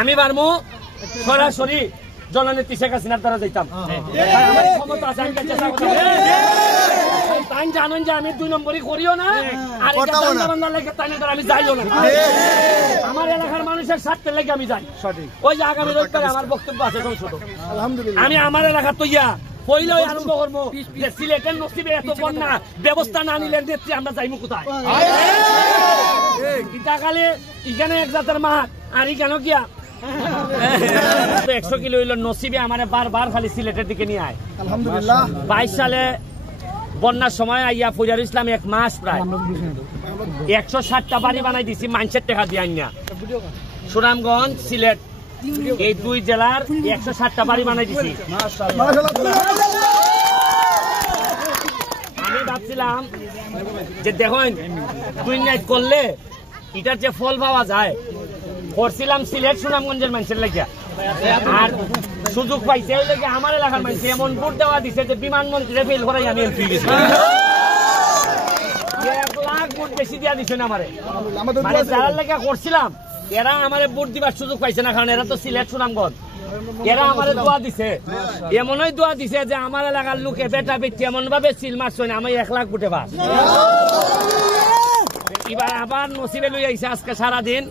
আমি পারমু সরাসরি জননেত্রী শেখ হাসিনার দ্বারা যাইতাম। আমার ক্ষমতা আছে, আমি চেষ্টা করতাম। তাই জানেন যে আমি 2 নম্বরই করিও না, আর আমি যাইও না। আমার এলাকার মানুষের স্বার্থের লেগে আমি যাই। ওই যে আগামী রোববারে আমার বক্তব্য আছে সংসদ। আমি আমার এলাকার তৈয়া পইলেই আরম্ভ করবো যে সিলেটের নসিবে এত বন্যা ব্যবস্থা না নিলে নেত্রী আমরা যাইমু কোথায়? ইটাকালে এখানে এক জাতের মাঠ, আর এখানে গিয়া 100 কিলো হইল নসিবে আমার বারবার খালি সিলেটের দিকে নিয়ে আয়। আলহামদুলিল্লাহ 22 সালে বন্যার সময় আইয়া ফজলুল ইসলাম 1 মাস প্রায় 160টা বাড়ি বানাই দিছি মানুষের টাকা দিয়ে আইনা। সুনামগঞ্জ সিলেট এই 2 জেলার 160টা বাড়ি বানাই দিছি। আমি ভাবছিলাম যে দেখেন 2 নাইট করলে এটার যে ফল পাওয়া যায়, করছিলাম সিলেট সুনামগঞ্জের মানুষের লাগিয়া, আর সুযোগ পাইছে ওই লেগে আমার এলাকার মানুষ এমন ভোট দেওয়া দিছে যে বিমানমন্ত্রীরে ফেল করাই আমি এমপি গেছি। 1 লাখ ভোট বেশি দিয়া দিছে না আমারে, মানে যারা লেগে করছিলাম এরা আমারে ভোট দিবার সুযোগ পাইছে না, কারণ এরা তো সিলেট সুনামগঞ্জ। এরা আমারে দোয়া দিছে, এমনই দোয়া দিছে যে আমার এলাকার লোকে বেটা বেটি এমন ভাবে সিল মারছে না আমি 1 লাখ ভোটে পাস। এবার আবার নসিবে লই আইছে আজকে সারাদিন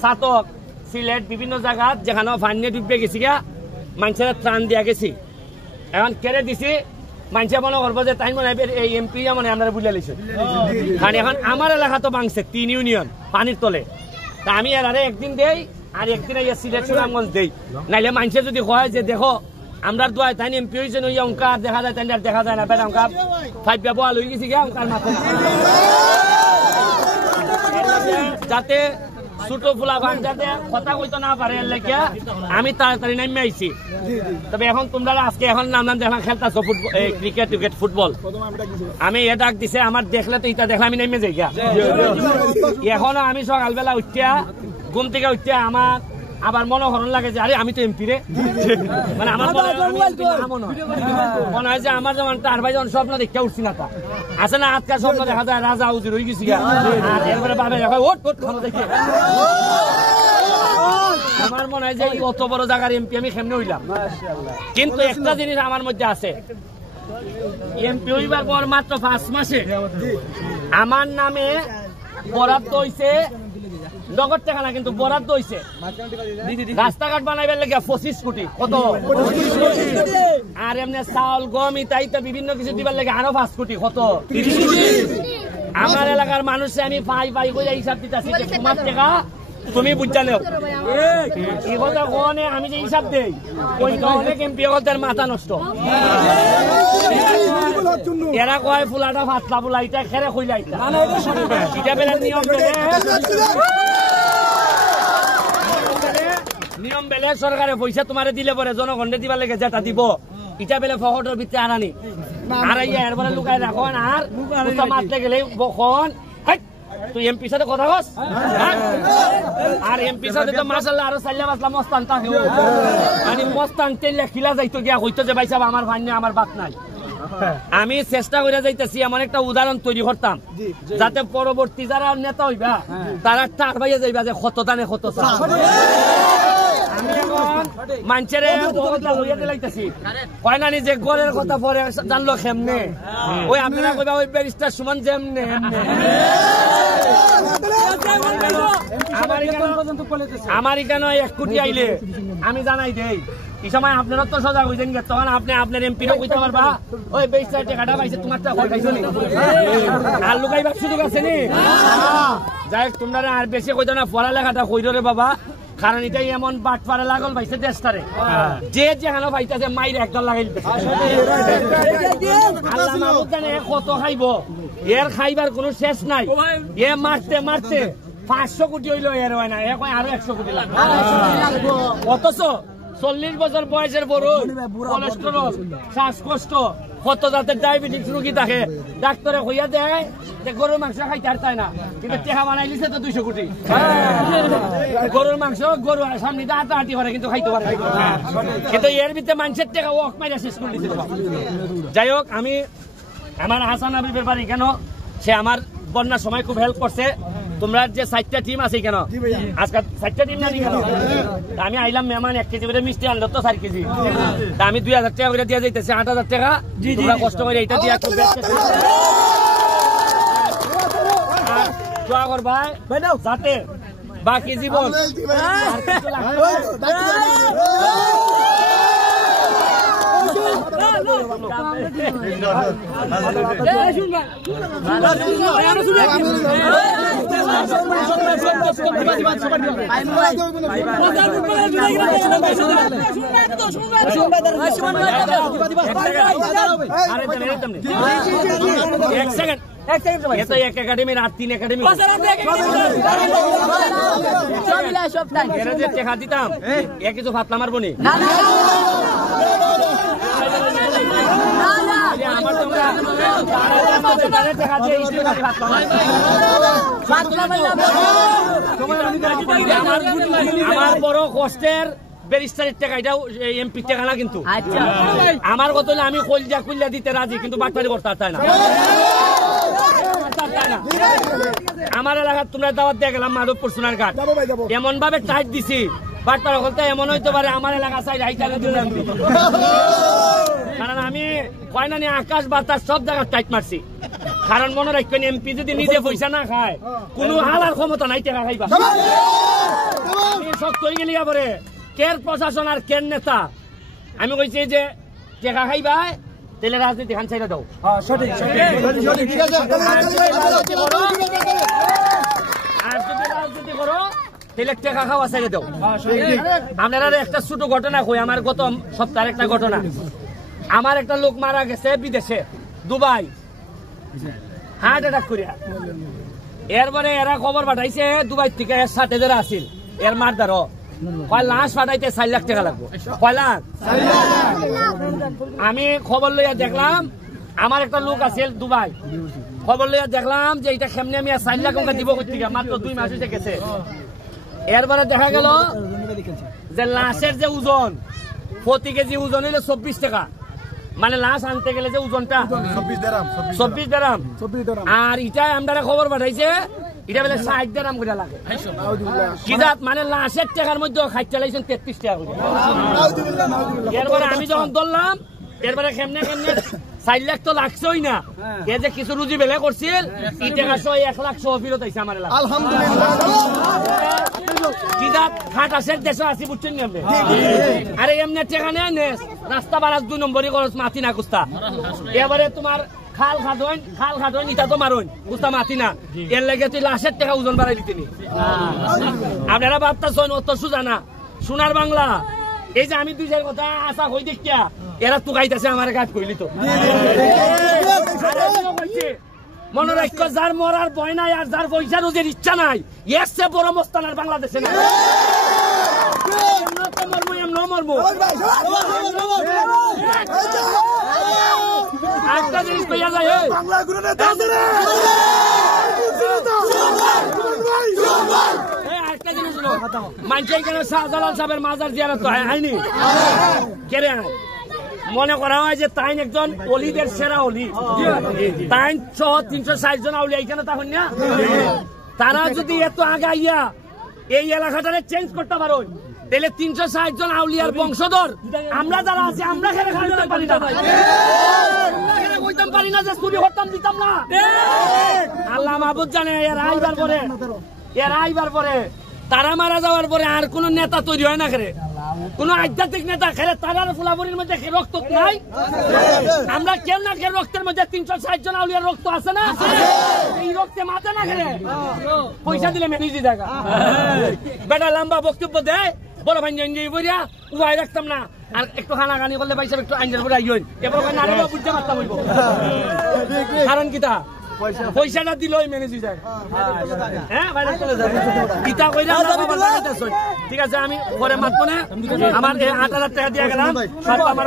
সাতক সিলেট বিভিন্ন জায়গা যেখানে ফান্নে ডুবে গেছি গা, মানুষের ত্রাণ দিয়া গেছি। এখন কেড়ে দিছি মানুষে মনে করবো যে তাই মনে এই এমপি মানে আমরা বুঝে লিছি, কারণ এখন আমার এলাকা তো ভাঙছে 3 ইউনিয়ন পানির তলে। তা আমি এরারে একদিন দেই আর একদিন সিলেট সুনামগঞ্জ দেই, নাইলে মানুষে যদি কয় যে দেখো আমরা দোয়ায় তাই এমপি হয়েছে নই অঙ্কার দেখা যায়, তাই দেখা যায় না বেটা অঙ্কার 5 ব্যবহার হয়ে গেছি গা অঙ্কার মাত্র যাতে ছোট ফুলা ভান যাতে কথা কইতো না পারে লেখিয়া আমি তাড়াতাড়ি নামে আইছি। তবে এখন তোমরা আজকে এখন নাম দেখা খেলতেছো ক্রিকেট ফুটবল, আমি এ ডাক দিছে আমার দেখলে তো ইটা দেখলে আমি নেমে যাই গা। এখনো আমি সকালবেলা উঠিয়া ঘুম থেকে উঠিয়া আমার আবার মনে হরণ লাগে যে আরে আমি তো এমপি রে, মানে আমার মনে হয় যে আমার যেমন তার ভাই যখন স্বপ্ন দেখতে উঠছি না তা আছে না, আজকাল স্বপ্ন দেখা যায় রাজা উজির হয়ে গেছি। এরপরে ভাবে ওট ওট খানো দেখে আমার মনে হয় যে অত বড় জায়গার এমপি আমি কেমনে হইলাম। কিন্তু একটা জিনিস আমার মধ্যে আছে, এমপি হইবার পর মাত্র 5 মাসে আমার নামে বরাদ্দ হইছে নগদ টাকা না, কিন্তু বরাদ্দ হইছে রাস্তাঘাট বানাইবার লেগে 25 কোটি। কত? আর এমনি চাউল গম ইত্যাদি বিভিন্ন কিছু দিবার লেগে আরো 5 কোটি। কত? 30 কোটি। আমার এলাকার মানুষে আমি পাই করে হিসাব দিতেছি তোমার টাকা তুমি বুঝা নেও। এই কথা কোনে আমি যে হিসাব দেই ওই অনেক এমপি তার মাথা নষ্ট। এরা কয় ফুলাটা ফাতলা ফুলা এটা খেরে খুইলা এটা বেলা নিয়ম বেলেগ সরকারে পয়সা তোমারে দিলে পরে জনগণে দিবা লেগে যেটা দিব এটা বেলে ফকটের ভিতরে আনানি আর এরপরে লুকাই রাখন আর মারতে গেলে বখন তুই এমপির সাথে কথা কস, আর এমপির সাথে তো মাশাআল্লাহ আরো চাইলে বাসলা মস্তান থাকে মানে মস্তান তেলে খিলা যাইতো গিয়া হইতো যে ভাই সাহেব আমার ভাই আমার বাত নাই। আমি চেষ্টা করে যাইতেছি এমন একটা উদাহরণ তৈরি করতাম যাতে পরবর্তী যারা নেতা হইবা তারা টার ভাইয়া যাইবা যে কত দানে কত চা। আমি এখন মানুষের হইয়া দিলাইতেছি কয় না যে গড়ের কথা পরে জানলো কেমনে, ওই আপনারা কইবা ওই ব্যারিস্টার সুমন যেমনে আমার এখানে 1 কোটি আইলে আমি জানাই দেই এই সময় আপনারা তো সজাগ হইছেন তখন আপনি আপনার এমপিরও কইতে পারবা ওই 22 টাকাটা পাইছে তোমার টাকা খাইছো নি আর লুকাইবার সুযোগ আছে নি। যাই হোক তোমরা আর বেশি কইতো না, পড়ালেখাটা কইরো রে বাবা, কারণ এটাই এমন বাট পারে লাগল ভাইছে দেশটারে যে যেখানে পাইতেছে মাইরে একদল লাগাই আল্লাহ মাহবুব জানে কত খাইব, এর খাইবার কোনো শেষ নাই। এ মারতে মারতে 500 কোটি হইলো এর হয় না, এখন আরো 100 কোটি লাগবে। অথচ 40 বছর বয়সের বড় কোলেস্টেরল শ্বাসকষ্ট কত জাতের ডায়াবেটিস রোগী থাকে ডাক্তারে হইয়া দেয় যে গরুর মাংস খাইতে আর চায় না, কিন্তু টেহা বানাই লিছে তো 200 কোটি। গরুর মাংস গরু সামনে হাঁটাহাঁটি করে কিন্তু খাইতে পারে, কিন্তু এর ভিতরে মানুষের টেকা ওক মাইরা শেষ করে দিতে। যাই হোক আমি আমার হাসান হাবিবের বাড়ি কেন সে আমার বন্যার সময় খুব হেল্প করছে, তোমরা যে 4টা টিম আছে কেন আজকে 4টা টিম না কেন আমি আইলাম মেহমান 1 কেজি করে মিষ্টি আনলো তো 4 কেজি আমি 2000 টাকা করে দিয়ে যাইতেছি 8000 টাকা তোমরা কষ্ট করে এটা দিয়ে একটু দোয়া করবা যাতে বাকি জীবন এক একাডেমির আর 3 একাডেমি টেকা দিতাম কিছু ফাতলা মারবো নি আমার বড় কষ্টের ব্যারিস্টারের টাকা এটাও এমপির টাকা না কিন্তু আমার কথা হলে আমি কলজা কুল্লা দিতে রাজি কিন্তু বাটপারি করতে চাই না আমার এলাকার তোমরা দাওয়াত দিয়ে গেলাম মাধবপুর সোনার ঘাট এমন ভাবে টাইট দিছি বাটপাড়া করতে এমন হইতে পারে আমার এলাকা চাই হাইটারে দিলাম কারণ আমি কয়নানি আকাশ বাতাস সব জায়গায় টাইট মারছি কারণ মনে রাখবেন এমপি যদি নিজে পয়সা না খায় কোনো হালার ক্ষমতা নাই টাকা খাইবা আমি শক্ত হয়ে গেলি পরে কের প্রশাসন আর কের নেতা আমি কইছি যে টাকা খাইবা তাহলে রাজনীতি খান চাইলে দাও আর যদি রাজনীতি করো তাহলে টাকা খাওয়া চাইলে দাও আপনারা একটা ছোট ঘটনা কই আমার গত সপ্তাহের একটা ঘটনা আমার একটা লোক মারা গেছে বিদেশে দুবাই হার্ট অ্যাটাক করিয়া এরপরে এরা খবর পাঠাইছে দুবাই থেকে এর সাথে যারা আসিল এর মারদারও কয় লাশ পাঠাইতে 4 লাখ টাকা লাগবে কয় লাখ আমি খবর লইয়া দেখলাম আমার একটা লোক আছে দুবাই খবর লইয়া দেখলাম যে এটা কেমনে আমি 4 লাখ টাকা দিব কোথেকে মাত্র 2 মাস হইছে গেছে এরপরে দেখা গেল যে লাশের যে ওজন প্রতি কেজি ওজন হইলো 24 টাকা মানে লাশ আনতে গেলে যে ওজনটা 24 দিরহাম আর এটা আমরা খবর পাঠাইছে এটা বলে 60 দিরহাম করে লাগে কি জাত মানে লাশের টাকার মধ্যে খাইতে লাইছেন 33 টাকা করে এরপরে আমি যখন ধরলাম এরপরে কেমনে 4 লাখ তো লাগছেই না এ যে কিছু রুজি বেলে করছিল এই টাকা 1 লাখ ফিরত আইছে আমার এলাকা আলহামদুলিল্লাহ কি জাত খাটাসের দেশে আসি বুঝছেন না আরে এমনি টাকা নেই রাস্তা বাড়াস 2 নম্বরই খরচ মাতি না কুস্তা এবারে তোমার খাল খাদন ইটা তো মারুন কুস্তা মাতি না এর লাগে তুই লাশের টাকা ওজন বাড়াই দিতিনি আপনারা ভাবতেছেন অত সুজা না সোনার বাংলা এই যে আমি 2 কথা আশা হই দেখিয়া এরা তুকাইতেছে আমার কাজ কইলি তো মনে রাখো যার মরার ভয় নাই আর যার পয়সা রোজের ইচ্ছা নাই এর চেয়ে বড় মস্তান আর বাংলাদেশে না একটা জিনিস কইয়া যায় একটা জিনিস মানুষের কেন শাহজালাল সাহেবের মাজার জিয়ারত তো হয়নি কেরে মনে করা হয় যে তাই একজন অলিদের সেরা অলি তাই 360 জন আউলিয়া এখানে তখন না তারা যদি এত আগাইয়া এই এলাকাটারে চেঞ্জ করতে পারো তাহলে 360 জন আউলিয়ার বংশধর আমরা যারা আছি আমরা খেলে খাইতে পারি না কইতাম পারি না যে চুরি করতাম দিতাম না আল্লাহ মাহবুব জানে এর আইবার পরে তারা মারা যাওয়ার পরে আর কোন নেতা তৈরি হয় না করে কোন আধ্যাত্মিক নেতা খেলে তারার ফুলাবরির মধ্যে রক্ত নাই আমরা কেউ না কেউ রক্তের মধ্যে 360 জন আউলিয়ার রক্ত আছে না এই রক্তে মাথা না খেলে পয়সা দিলে মেনেজি দেখা বেটা লম্বা বক্তব্য দেয় বড় ভাই বইয়া উপায় রাখতাম না আর একটু খানাখানি করলে ভাই একটু আইনের পরে আইন এবার বুঝতে পারতাম হইব কারণ কি তা পয়সাটা দিল ম্যানেজ যায় হ্যাঁ গীতা কইরা ঠিক আছে আমি পরে মাতবো না আমার 8,000 টাকা দিয়ে গেলাম আমার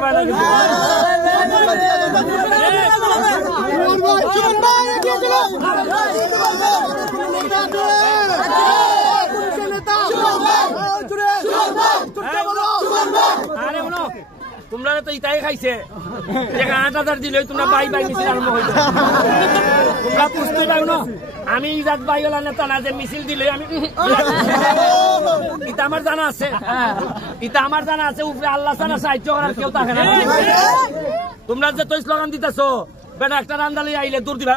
আরে তোমরা তো ইটাই খাইছে 8,000 দিলে তোমরা বাই বাই মিছিল আরম্ভ হইতো তোমরা বুঝতে পারো না আমি ইজাত বাইওয়ালা নেতা না যে মিছিল দিলে আমি এটা আমার জানা আছে উপরে আল্লাহ ছাড়া সাহায্য করার কেউ থাকে না তোমরা যে তুই স্লোগান দিতেছো বেটা একটা রান্দালি আইলে দূর দিবা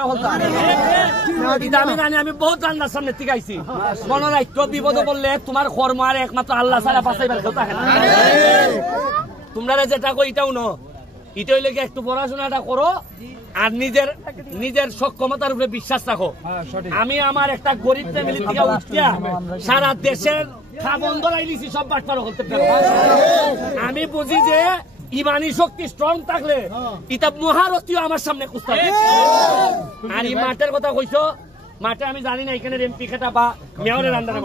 আমি জানি আমি বহুত রান্নার সামনে থেকে আইছি মনে রাখতো বিপদ বললে তোমার কর্ম আর একমাত্র আল্লাহ ছাড়া বাঁচাইবার কেউ থাকে না তোমরা যেটা কই এটাও ন এটা হইলে একটু পড়াশোনাটা করো আর নিজের সক্ষমতার উপরে বিশ্বাস রাখো আমি আমার একটা গরিব ফ্যামিলি থেকে উঠিয়া সারা দেশের খাবন্ধ লাইলিছি সব বাটপারো করতে পারো আমি বুঝি যে ইমানি শক্তি স্ট্রং থাকলে এটা মহারথীও আমার সামনে কুস্তা আর এই মাঠের কথা কইছো মাঠে আমি জানি না এখানে এমপি খেটা বা মেয়রের আন্ডারে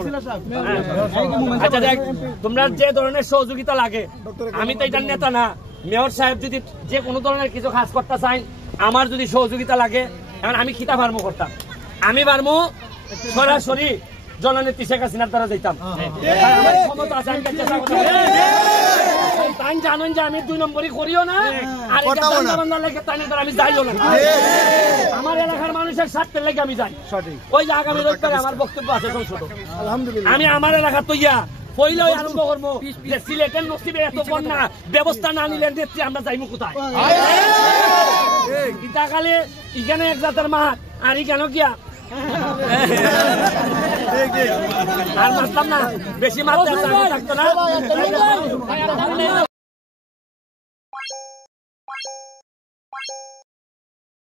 আচ্ছা দেখ তোমরা যে ধরনের সহযোগিতা লাগে আমি তো এটার নেতা না মেয়র সাহেব যদি যে কোনো ধরনের কিছু কাজ করতে চাই আমার যদি সহযোগিতা লাগে এখন আমি খিতা ভার্ম করতাম আমি ভার্ম সরাসরি জননেত্রী শেখ হাসিনার দ্বারা যেতাম আমার ক্ষমতা আছে আমি জানেন যে আমি 2 নম্বরই করিও না আর আমি যাইও না আমার এলাকার মানুষের স্বার্থের লেগে আমি যাই ওই যে আগামী রবিবারে আমার বক্তব্য আছে সংসদ আমি আমার এলাকা তৈয়া পইলেও আরম্ভ করবো যে সিলেটের নসিবে এত বন্যা ব্যবস্থা না নিলে নেত্রী আমরা যাইমু কোথায় ইটাকালে এখানে এক জাতের মাঠ আর কেন কিয়া আর মারতাম না বেশি মারতে থাকতো না